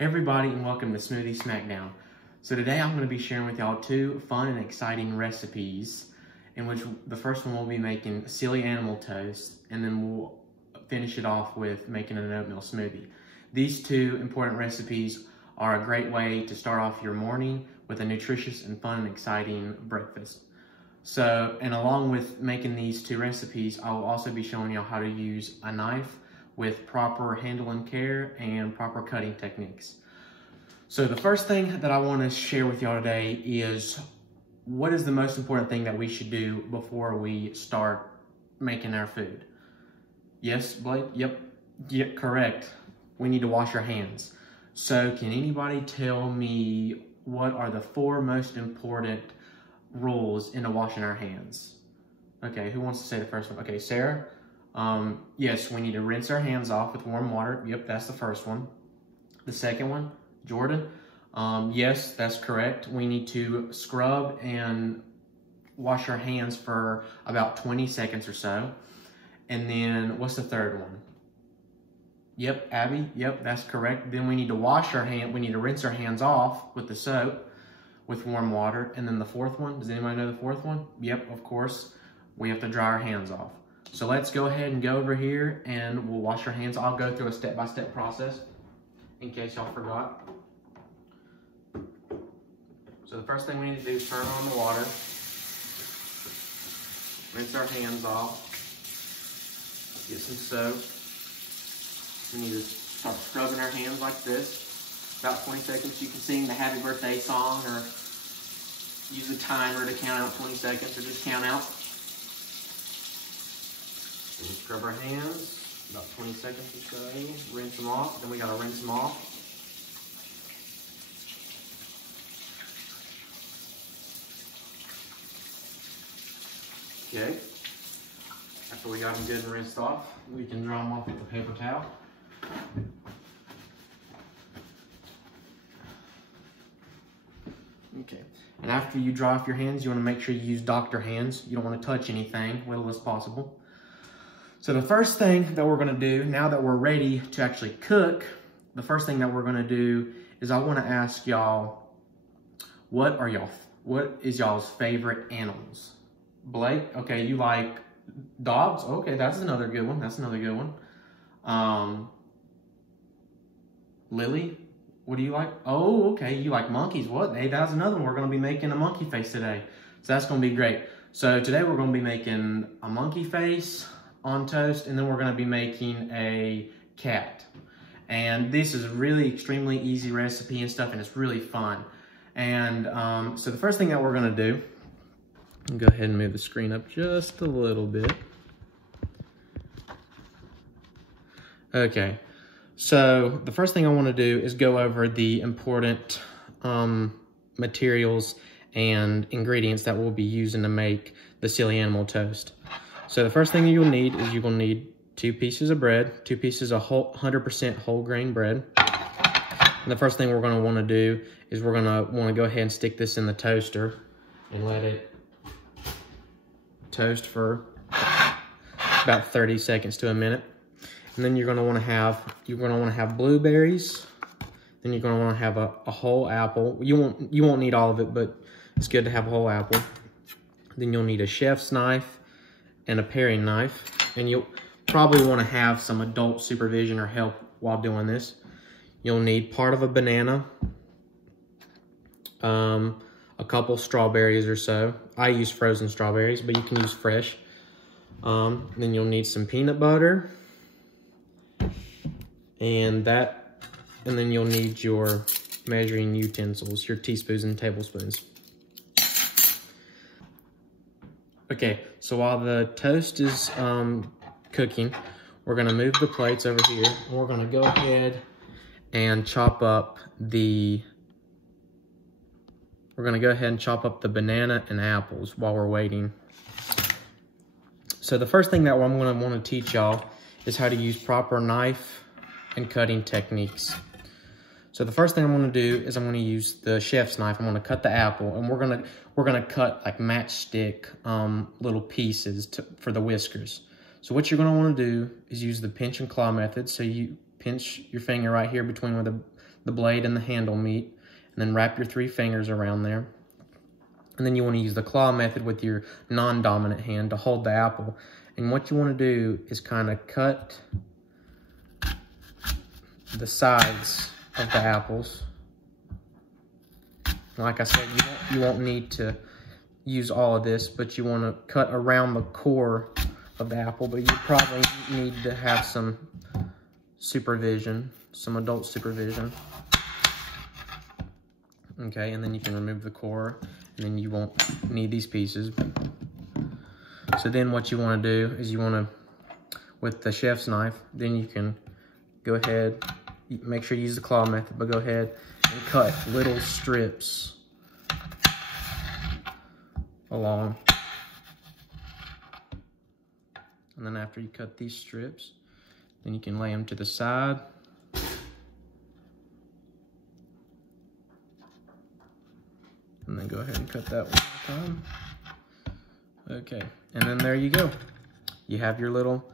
Everybody, and welcome to Smoothie Smackdown. So today I'm going to be sharing with y'all two fun and exciting recipes, in which the first one we'll be making silly animal toast, and then we'll finish it off with making an oatmeal smoothie. These two important recipes are a great way to start off your morning with a nutritious and fun and exciting breakfast. So, and along with making these two recipes, I will also be showing y'all how to use a knife with proper handle and care and proper cutting techniques. So the first thing that I want to share with y'all today is what is the most important thing that we should do before we start making our food. Yes, Blake? Yep, correct. We need to wash our hands. So can anybody tell me what are the 4 most important rules into washing our hands? Okay, who wants to say the first one? Okay, Sarah? Yes, we need to rinse our hands off with warm water. Yep, that's the first one. The second one, Jordan? Yes, that's correct. We need to scrub and wash our hands for about 20 seconds or so. And then, what's the third one? Yep, Abby, yep, that's correct. Then we need to wash our hand, we need to rinse our hands off with the soap with warm water. And then the fourth one, does anybody know the fourth one? Yep, of course, we have to dry our hands off. So let's go ahead and go over here and we'll wash our hands. I'll go through a step-by-step process in case y'all forgot. So the first thing we need to do is turn on the water, rinse our hands off, get some soap. We need to start scrubbing our hands like this. About 20 seconds. You can sing the happy birthday song or use a timer to count out 20 seconds or just count out. So we scrub our hands, about 20 seconds or so, rinse them off, then we gotta rinse them off. Okay, after we got them good and rinsed off, we can dry them off with a paper towel. Okay, and after you dry off your hands, you wanna make sure you use doctor hands. You don't wanna touch anything, little as possible. So the first thing that we're gonna do, now that we're ready to actually cook, the first thing that we're gonna do is I wanna ask y'all, what is y'all's favorite animals? Blake, okay, you like dogs? Okay, that's another good one, that's another good one. Lily, what do you like? Oh, okay, you like monkeys. What? Hey, that's another one. We're gonna be making a monkey face today. So that's gonna be great. So today we're gonna be making a monkey face on toast, and then we're gonna be making a cat. And this is a really extremely easy recipe and stuff, and it's really fun. And so the first thing that we're gonna do, go ahead and move the screen up just a little bit. Okay, so the first thing I wanna do is go over the important materials and ingredients that we'll be using to make the silly animal toast. So the first thing you'll need is you're gonna need 2 pieces of bread, 2 pieces of 100% whole grain bread. And the first thing we're gonna wanna do is we're gonna wanna go ahead and stick this in the toaster and let it toast for about 30 seconds to a minute. And then you're gonna wanna have blueberries. Then you're gonna wanna have a whole apple. You won't need all of it, but it's good to have a whole apple. Then you'll need a chef's knife and a paring knife, and you'll probably want to have some adult supervision or help while doing this. You'll need part of a banana, a couple strawberries or so. I use frozen strawberries, but you can use fresh. Then you'll need some peanut butter, and then you'll need your measuring utensils, your teaspoons and tablespoons. Okay, so while the toast is cooking, we're gonna move the plates over here, and we're gonna go ahead and chop up the banana and apples while we're waiting. So the first thing that I'm gonna wanna teach y'all is how to use proper knife and cutting techniques. So the first thing I'm gonna do is I'm gonna use the chef's knife. I'm gonna cut the apple, and we're gonna cut like matchstick little pieces for the whiskers. So what you're gonna wanna do is use the pinch and claw method. So you pinch your finger right here between where the the blade and the handle meet, and then wrap your 3 fingers around there. And then you want to use the claw method with your non-dominant hand to hold the apple. And what you want to do is kind of cut the sides of the apples. Like I said, you won't need to use all of this, but you want to cut around the core of the apple, but you probably need to have some supervision, some adult supervision. Okay, and then you can remove the core, and then you won't need these pieces. So then what you want to do is you want to, with the chef's knife, then you can go ahead, make sure you use the claw method, but go ahead and cut little strips along. And then after you cut these strips, then you can lay them to the side. And then go ahead and cut that one at a time. Okay, and then there you go. You have your little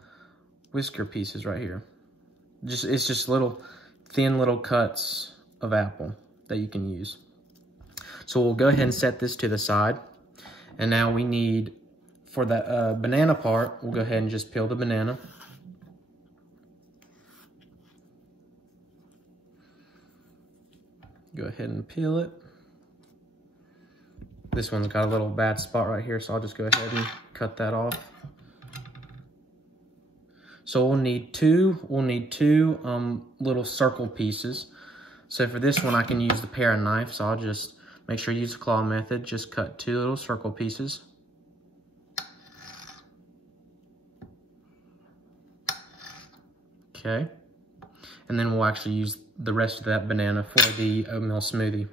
whisker pieces right here. It's just little, thin little cuts of apple that you can use. So we'll go ahead and set this to the side. And now we need, for the banana part, we'll go ahead and just peel the banana. Go ahead and peel it. This one's got a little bad spot right here, so I'll just go ahead and cut that off. So we'll need two little circle pieces. So for this one, I can use the paring knife, so I'll just make sure you use the claw method. Just cut 2 little circle pieces. Okay. And then we'll actually use the rest of that banana for the oatmeal smoothie.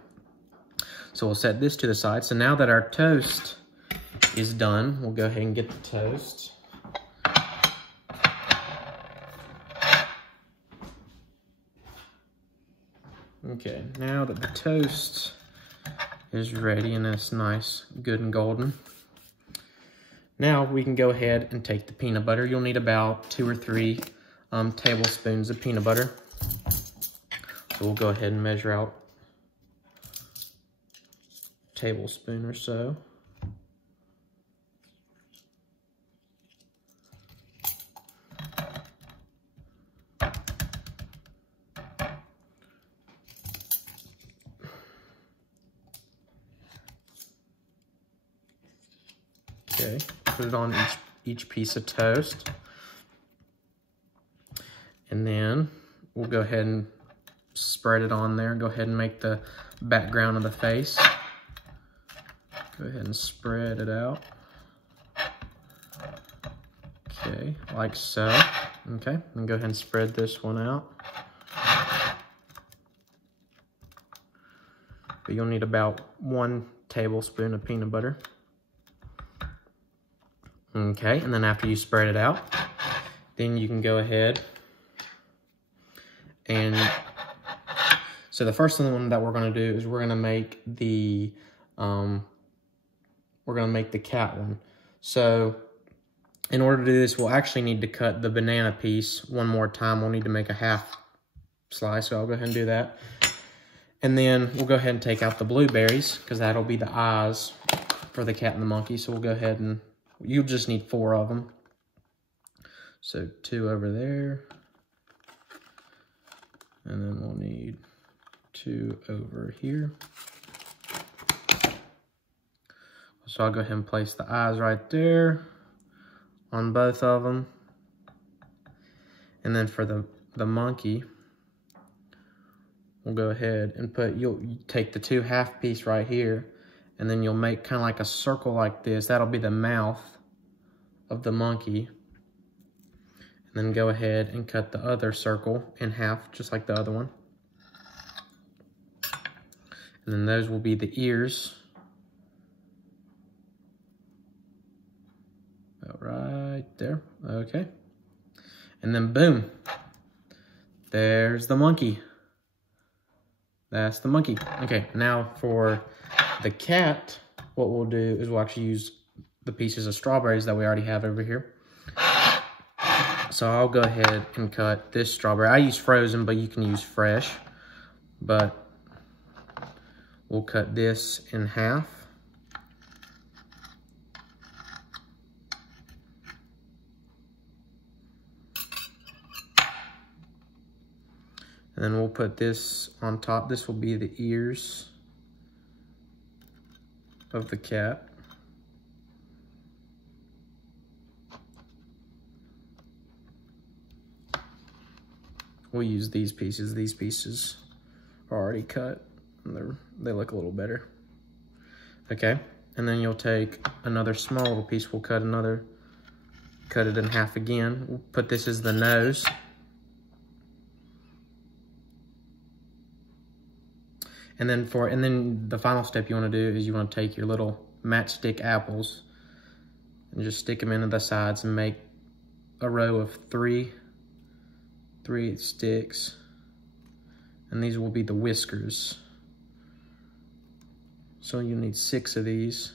So we'll set this to the side. So now that our toast is done, we'll go ahead and get the toast. Okay, now that the toast is ready and it's nice, good and golden, now we can go ahead and take the peanut butter. You'll need about 2 or 3 tablespoons of peanut butter. So we'll go ahead and measure out a tablespoon or so. Okay, put it on each piece of toast. And then we'll go ahead and spread it on there. Go ahead and make the background of the face. Go ahead and spread it out. Okay, like so. Okay, and go ahead and spread this one out. But you'll need about 1 tablespoon of peanut butter. Okay, and then after you spread it out, then you can go ahead and, so the first one that we're gonna do is we're gonna make the cat one. So in order to do this, we'll actually need to cut the banana piece one more time. We'll need to make a half slice, so I'll go ahead and do that. And then we'll go ahead and take out the blueberries, because that'll be the eyes for the cat and the monkey. So we'll go ahead and, you'll just need 4 of them. So 2 over there. And then we'll need 2 over here. So I'll go ahead and place the eyes right there on both of them. And then for the monkey, we'll go ahead and you take the 2 half piece right here, and then you'll make kind of like a circle like this. That'll be the mouth of the monkey. And then go ahead and cut the other circle in half, just like the other one. And then those will be the ears. About right there, okay. And then boom, there's the monkey. That's the monkey. Okay, now for the cat, what we'll do is we'll actually use the pieces of strawberries that we already have over here. So I'll go ahead and cut this strawberry. I use frozen, but you can use fresh. but we'll cut this in half. And then we'll put this on top. This will be the ears of the cat. We'll use these pieces. These pieces are already cut, and they look a little better. Okay, and then you'll take another small little piece. We'll cut it in half again. We'll put this as the nose. And then the final step you want to do is you want to take your little matchstick apples and just stick them into the sides and make a row of three sticks. And these will be the whiskers. So you need 6 of these.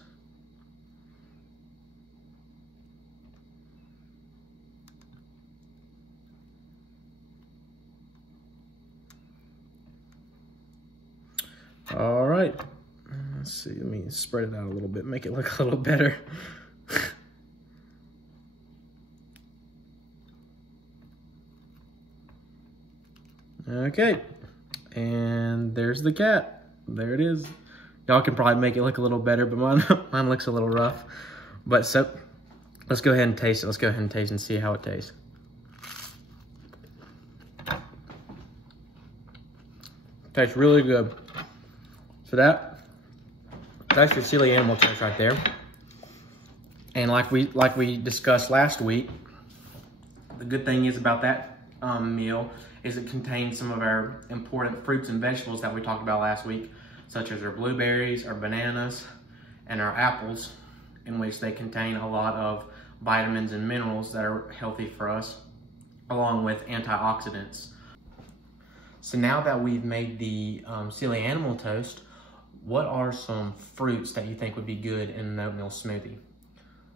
All right, let's see, let me spread it out a little bit, make it look a little better. Okay, and there's the cat. There it is. Y'all can probably make it look a little better, but mine looks a little rough. But so, let's go ahead and taste it. Let's go ahead and taste and see how it tastes. Tastes really good. So that's your silly animal toast right there. And like we discussed last week, the good thing is about that meal is it contains some of our important fruits and vegetables that we talked about last week, such as our blueberries, our bananas, and our apples, in which they contain a lot of vitamins and minerals that are healthy for us, along with antioxidants. So now that we've made the silly animal toast, what are some fruits that you think would be good in an oatmeal smoothie?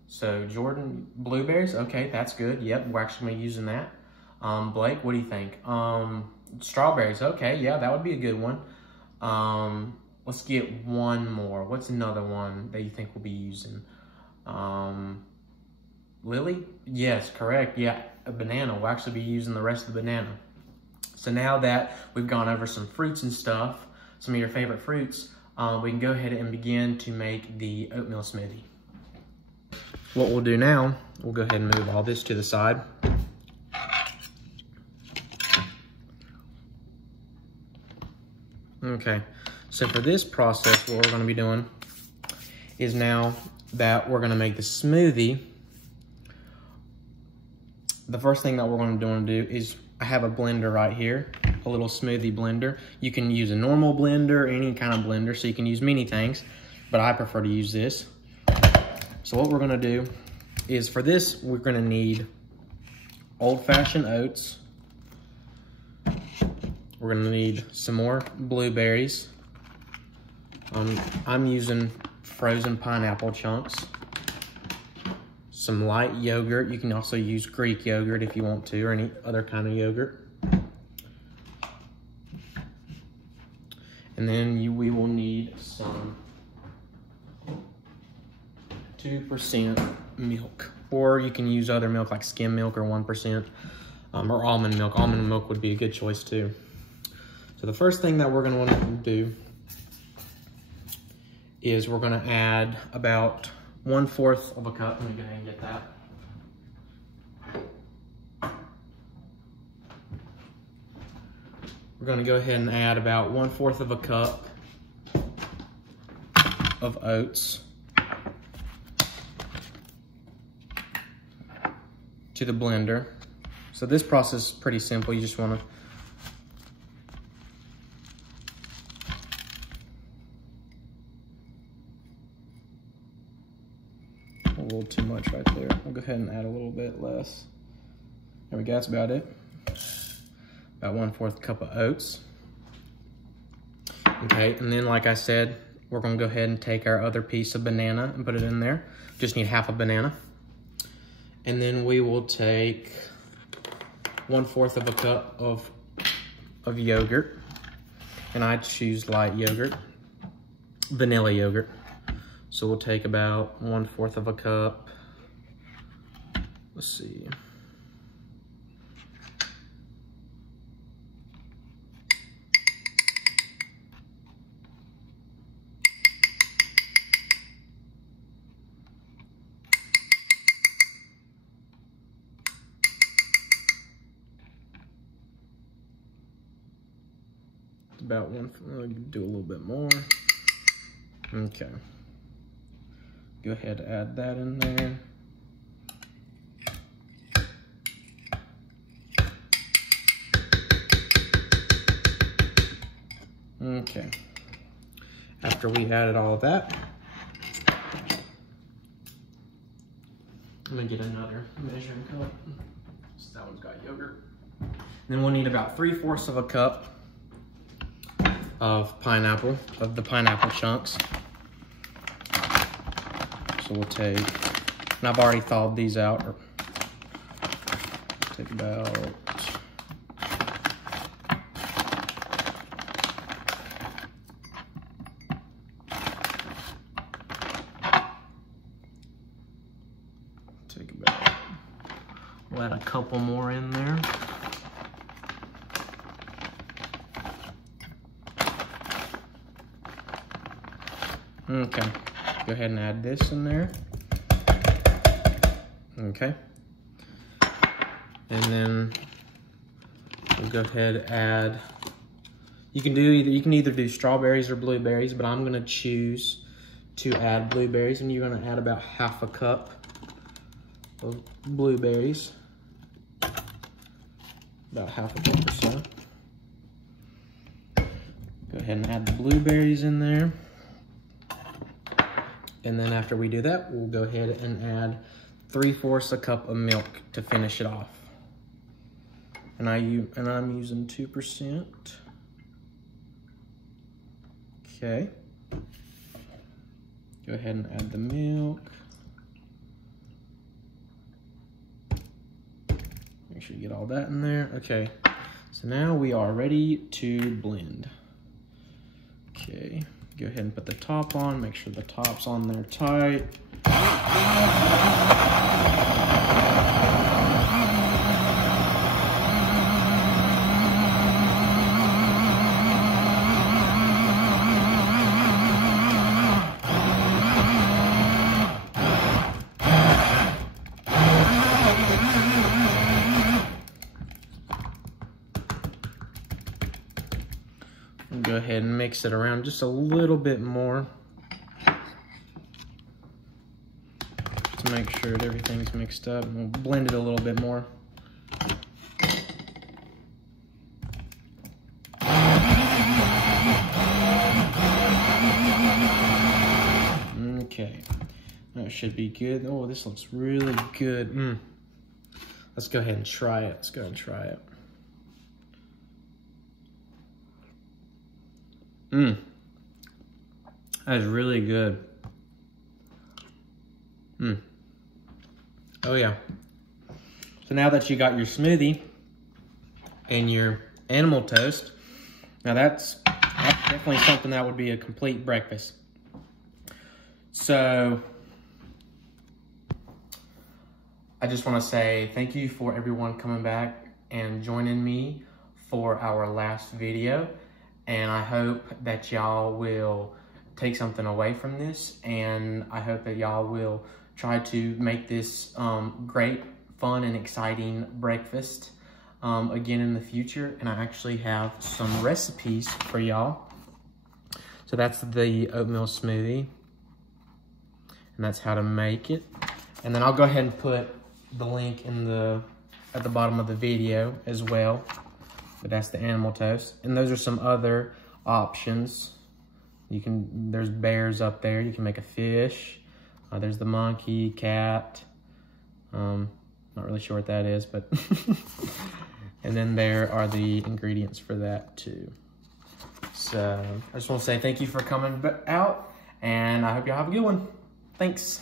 So Jordan, blueberries, okay, that's good. Yep, we're actually gonna be using that. Blake, what do you think? Strawberries, okay, yeah, that would be a good one. Let's get one more. What's another one that you think we'll be using? Lily? Yes, correct, yeah, a banana. We'll actually be using the rest of the banana. So now that we've gone over some fruits and stuff, some of your favorite fruits, we can go ahead and begin to make the oatmeal smoothie. What we'll do now, we'll go ahead and move all this to the side. Okay, so for this process, what we're gonna be doing is now that we're gonna make the smoothie, the first thing that we're gonna do is, I have a blender right here, a little smoothie blender. You can use a normal blender, any kind of blender, so you can use many things, but I prefer to use this. So what we're gonna do is, for this, we're gonna need old-fashioned oats. We're gonna need some more blueberries. I'm using frozen pineapple chunks. Some light yogurt. You can also use Greek yogurt if you want to, or any other kind of yogurt. And then we will need some 2% milk, or you can use other milk like skim milk or 1%, or almond milk. Almond milk would be a good choice too. So the first thing that we're going to want to do is we're going to add about 1/4 of a cup. Let me go ahead and get that. We're going to go ahead and add about 1/4 of a cup of oats to the blender. So this process is pretty simple. You just want to a little too much right there. We'll go ahead and add a little bit less. There we go, that's about it. About 1/4 cup of oats. Okay, and then like I said, we're gonna go ahead and take our other piece of banana and put it in there. Just need half a banana. And then we will take 1/4 of a cup of yogurt. and I choose light yogurt, vanilla yogurt. So we'll take about 1/4 of a cup. Let's see. About one, I'll do a little bit more. Okay. Go ahead and add that in there. Okay. After we added all of that, I'm gonna get another measuring cup. So that one's got yogurt. Then we'll need about 3/4 of a cup of pineapple, of the pineapple chunks. So we'll take, and I've already thawed these out. Take about, we'll add a couple more in there. Okay, go ahead and add this in there. Okay. And then we'll go ahead and add, you can either do strawberries or blueberries, but I'm gonna choose to add blueberries, and you're gonna add about 1/2 cup of blueberries. About 1/2 cup or so. Go ahead and add the blueberries in there. And then after we do that, we'll go ahead and add 3/4 a cup of milk to finish it off. And I'm using 2%. Okay. Go ahead and add the milk. Make sure you get all that in there. Okay. So now we are ready to blend. Okay. Go ahead and put the top on, make sure the top's on there tight. Go ahead and mix it around just a little bit more to make sure that everything's mixed up. We'll blend it a little bit more. Okay, that should be good. Oh, this looks really good. Let's go ahead and try it. Let's go ahead and try it. That is really good. Oh yeah. So now that you got your smoothie and your animal toast, now that's definitely something that would be a complete breakfast. So I just want to say thank you for everyone coming back and joining me for our last video. And I hope that y'all will take something away from this, and I hope that y'all will try to make this great, fun, and exciting breakfast again in the future. And I actually have some recipes for y'all. So that's the oatmeal smoothie, and that's how to make it. And then I'll go ahead and put the link at the bottom of the video as well. But that's the animal toast. And those are some other options. There's bears up there. You can make a fish. There's the monkey, cat. Not really sure what that is, but. And then there are the ingredients for that too. So I just want to say thank you for coming out, and I hope y'all have a good one. Thanks.